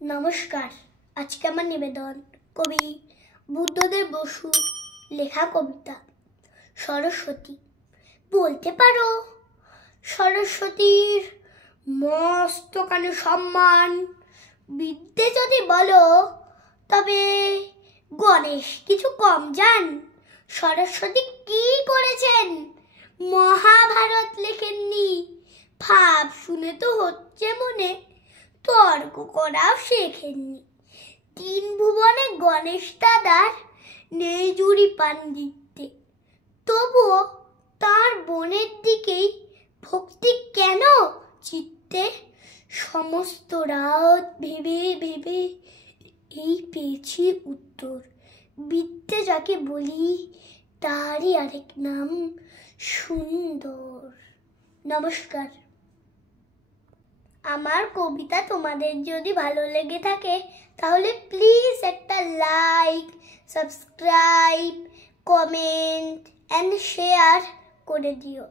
নমস্কার। আজকে আমার নিবেদন কবি বুদ্ধদেব বসু লেখা কবিতা সরস্বতী। বলতে পারো সরস্বতীর মস্ত কানে সম্মান, বিদ্যে যদি বলো তবে গণেশ কিছু কম জান। সরস্বতী কি করেছেন? মহাভারত লেখেননি, ভাব শুনে তো হচ্ছে মনে তর্ক করাও শেখেননি। তিন ভুবনে গণেশ দাদার নেই জুড়ি পাণ্ডিত্যে, তবুও তার বোনের দিকেই ভক্তি কেন চিত্তে? সমস্ত রাত ভেবে ভেবে এই পেয়েছি উত্তর, বিদ্যে যাকে বলি তারই আরেক নাম সুন্দর। নমস্কার। আমার কবিতা তোমাদের যদি ভালো লেগে থাকে তাহলে প্লিজ একটা like, subscribe, comment and share করে দিও।